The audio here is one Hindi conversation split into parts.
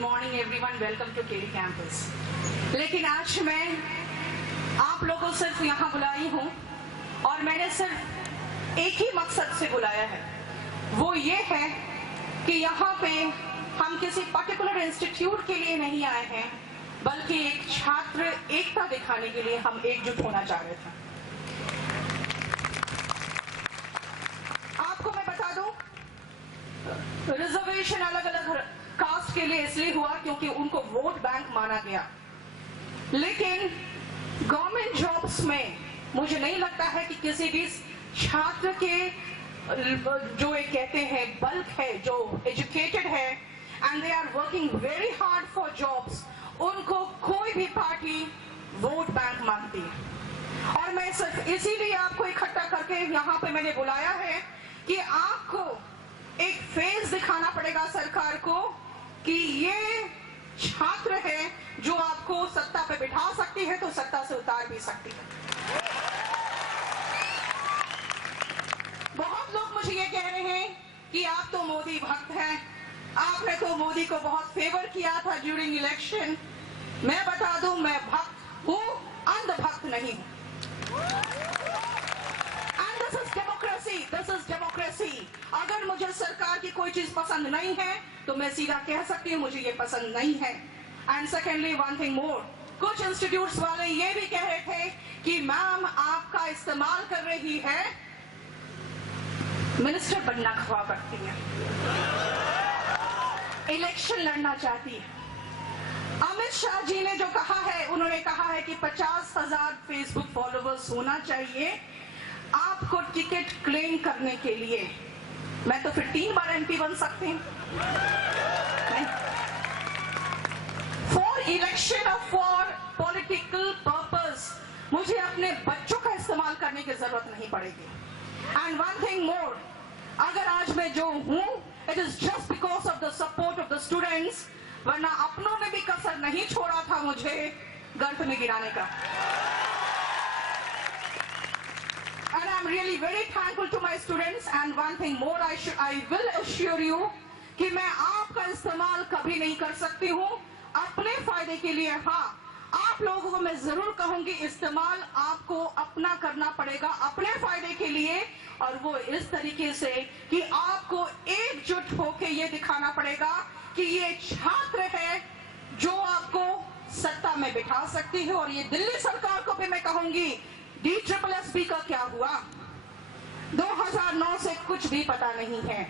Morning everyone, welcome to KD campus. लेकिन आज मैं आप लोगों सिर्फ यहाँ बुलाई हूँ और मैंने सिर्फ एक ही मकसद से बुलाया है, वो ये है कि यहाँ पे हम किसी पर्टिकुलर इंस्टीट्यूट के लिए नहीं आए हैं, बल्कि एक छात्र एकता दिखाने के लिए हम एकजुट होना चाह रहे थे। आपको मैं बता दूं, रिजर्वेशन अलग अलग कास्ट के लिए इसलिए हुआ क्योंकि उनको वोट बैंक माना गया, लेकिन गवर्नमेंट जॉब्स में मुझे नहीं लगता है कि किसी भी छात्र के जो एक कहते हैं बल्क है, जो एजुकेटेड है and they are working very hard for jobs, उनको कोई भी पार्टी वोट बैंक मानती है। और मैं सिर्फ इसीलिए आपको इकट्ठा करके यहाँ पे मैंने बुलाया है कि आपको एक फेस दिखाना पड़ेगा सरकार को कि ये छात्र है जो आपको सत्ता पे बिठा सकती है तो सत्ता से उतार भी सकती है। बहुत लोग मुझे ये कह रहे हैं कि आप तो मोदी भक्त हैं, आपने तो मोदी को बहुत फेवर किया था ड्यूरिंग इलेक्शन। मैं बता दूं, मैं भक्त हूं, अंधभक्त नहीं हूं। And this is democracy, this is democracy. अगर मुझे सरकार की कोई चीज पसंद नहीं है तो मैं सीधा कह सकती हूँ मुझे ये पसंद नहीं है। And secondly, one thing more, कुछ इंस्टीट्यूट्स वाले ये भी कह रहे थे कि मैम आपका इस्तेमाल कर रही है, मिनिस्टर बनना ख्वाब रखती है, इलेक्शन लड़ना चाहती है। अमित शाह जी ने जो कहा है, उन्होंने कहा है कि 50,000 फेसबुक फॉलोवर्स होना चाहिए आपको टिकट क्लेम करने के लिए। मैं तो फिर 3 बार एमपी बन सकती हूँ। फॉर इलेक्शन और फॉर पॉलिटिकल पर्पस मुझे अपने बच्चों का इस्तेमाल करने की जरूरत नहीं पड़ेगी। एंड वन थिंग मोर, अगर आज मैं जो हूँ, it is just because of the support of the students, वरना अपनों ने भी कसर नहीं छोड़ा था मुझे गर्त में गिराने का। And I'm really very thankful to my students. And one thing more, I will assure you कि मैं आपका इस्तेमाल कभी नहीं कर सकती हूँ अपने फायदे के लिए। हाँ, आप लोगों को मैं जरूर कहूंगी इस्तेमाल आपको अपना करना पड़ेगा अपने फायदे के लिए, और वो इस तरीके से कि आपको एकजुट होकर ये दिखाना पड़ेगा कि ये छात्र है जो आपको सत्ता में बिठा सकती है। और ये दिल्ली सरकार को भी मैं कहूंगी, DSSB का क्या हुआ, 2009 से कुछ भी पता नहीं है।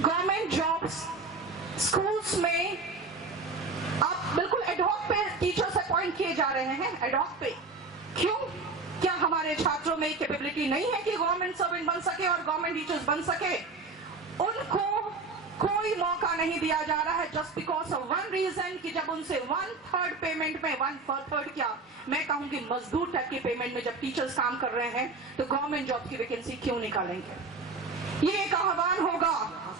गवर्नमेंट जॉब्स स्कूल्स में आप बिल्कुल एडहॉक पे टीचर्स अपॉइंट किए जा रहे हैं, एडहॉक पे। क्यों? क्या हमारे छात्रों में कैपेबिलिटी नहीं है कि गवर्नमेंट सर्वेंट बन सके और गवर्नमेंट टीचर्स बन सके? उनको कोई मौका नहीं दिया जा रहा है just because of one reason कि जब उनसे 1/3 पेमेंट में, 1/3 क्या मैं कहूंगी मजदूर टाइप की पेमेंट में जब टीचर्स काम कर रहे हैं तो गवर्नमेंट जॉब की वैकेंसी क्यों निकालेंगे? ये एक आह्वान होगा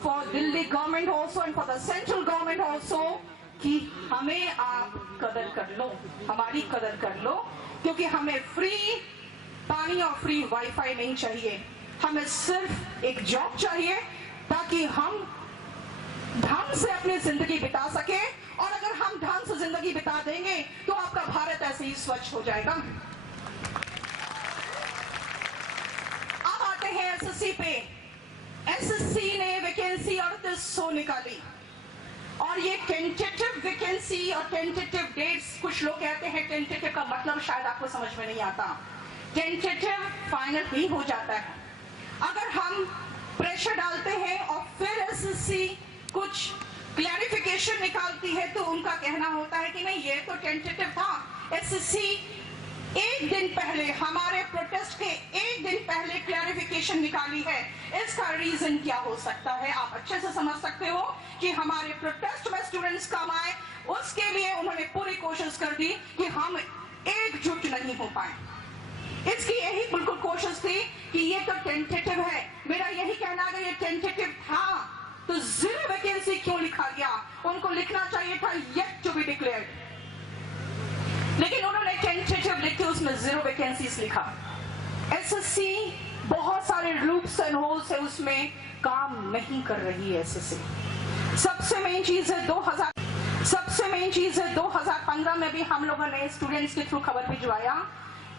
for Delhi government also and for the central government also कि हमें आप कदर कर लो, हमारी कदर कर लो, क्योंकि हमें फ्री पानी और फ्री वाईफाई नहीं चाहिए, हमें सिर्फ एक जॉब चाहिए ताकि हम ढंग से अपनी जिंदगी बिता सके। और अगर हम ढंग से जिंदगी बिता देंगे तो आपका भारत ऐसे ही स्वच्छ हो जाएगा। अब आते हैं एसएससी पे। एसएससी ने वैकेंसी 3800 निकाली और ये टेंटेटिव वैकेंसी और टेंटेटिव डेट्स, कुछ लोग कहते हैं टेंटेटिव का मतलब शायद आपको समझ में नहीं आता, टेंटेटिव फाइनल ही हो जाता है। अगर हम प्रेशर डालते हैं और फिर एसएससी कुछ क्लैरिफिकेशन निकालती है तो उनका कहना होता है कि नहीं ये तो टेंटेटिव था। एसएससी एक दिन पहले, हमारे प्रोटेस्ट के एक दिन पहले क्लैरिफिकेशन निकाली है। इसका रीजन क्या हो सकता है आप अच्छे से समझ सकते हो कि हमारे प्रोटेस्ट में स्टूडेंट्स कम आए, उसके लिए उन्होंने पूरी कोशिश कर दी कि हम एकजुट नहीं हो पाए। इसकी यही बिल्कुल कोशिश थी कि ये तो टेंटेटिव है। मेरा यही कहना, अगर ये टेंटेटिव था तो 0 वैकेंसी क्यों लिखा गया? उनको लिखना चाहिए था येट टू बी डिक्लेयर्ड, लेकिन उन्होंने टेंटेटिव लिख के उसमें 0 वैकेंसीज लिखा। एसएससी बहुत सारे लूप्स एंड होल्स है, उसमें काम नहीं कर रही है एसएससी। सबसे मेन चीज है 2000 सबसे मेन चीज है 2015 में भी हम लोगों ने स्टूडेंट्स के थ्रू खबर भिजवाया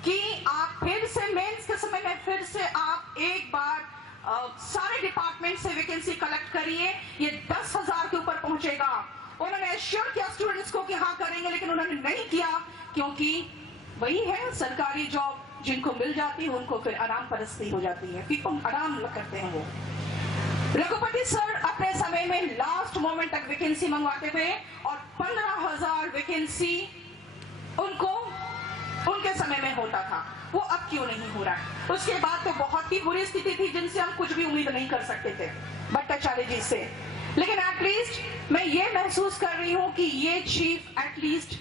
कि आप फिर से मेंस के समय में फिर से आप एक बार सारे डिपार्टमेंट से वैकेंसी कलेक्ट करिए, ये 10,000 के ऊपर पहुंचेगा। उन्होंने एश्योर किया स्टूडेंट्स को कि हाँ करेंगे, लेकिन उन्होंने नहीं किया, क्योंकि वही है सरकारी जॉब जिनको मिल जाती है उनको फिर आराम परस्ती हो जाती है, पीपल आराम करते हैं वो। रघुपति सर अपने समय में लास्ट मोमेंट तक वैकेंसी मंगवाते थे और 15,000 वैकेंसी उनको उनके समय में होता था, वो अब क्यों नहीं हो रहा है? उसके बाद तो बहुत ही बुरी स्थिति थी जिनसे हम कुछ भी उम्मीद नहीं कर सकते थे भट्टाचार्य जी से, लेकिन एटलीस्ट मैं ये महसूस कर रही हूँ कि ये चीफ एटलीस्ट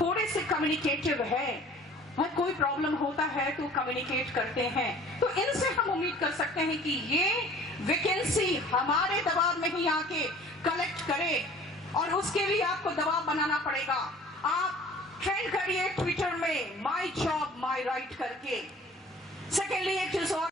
थोड़े से कम्युनिकेटिव है, वो कोई प्रॉब्लम होता है तो कम्युनिकेट करते हैं, तो इनसे हम उम्मीद कर सकते हैं कि ये वैकेंसी हमारे दबाव में ही आके कलेक्ट करे, और उसके लिए आपको दबाव बनाना पड़ेगा। आप ट्रेंड करिए ट्विटर में माई जॉब माई राइट करके। सेकेंडली एक चीज और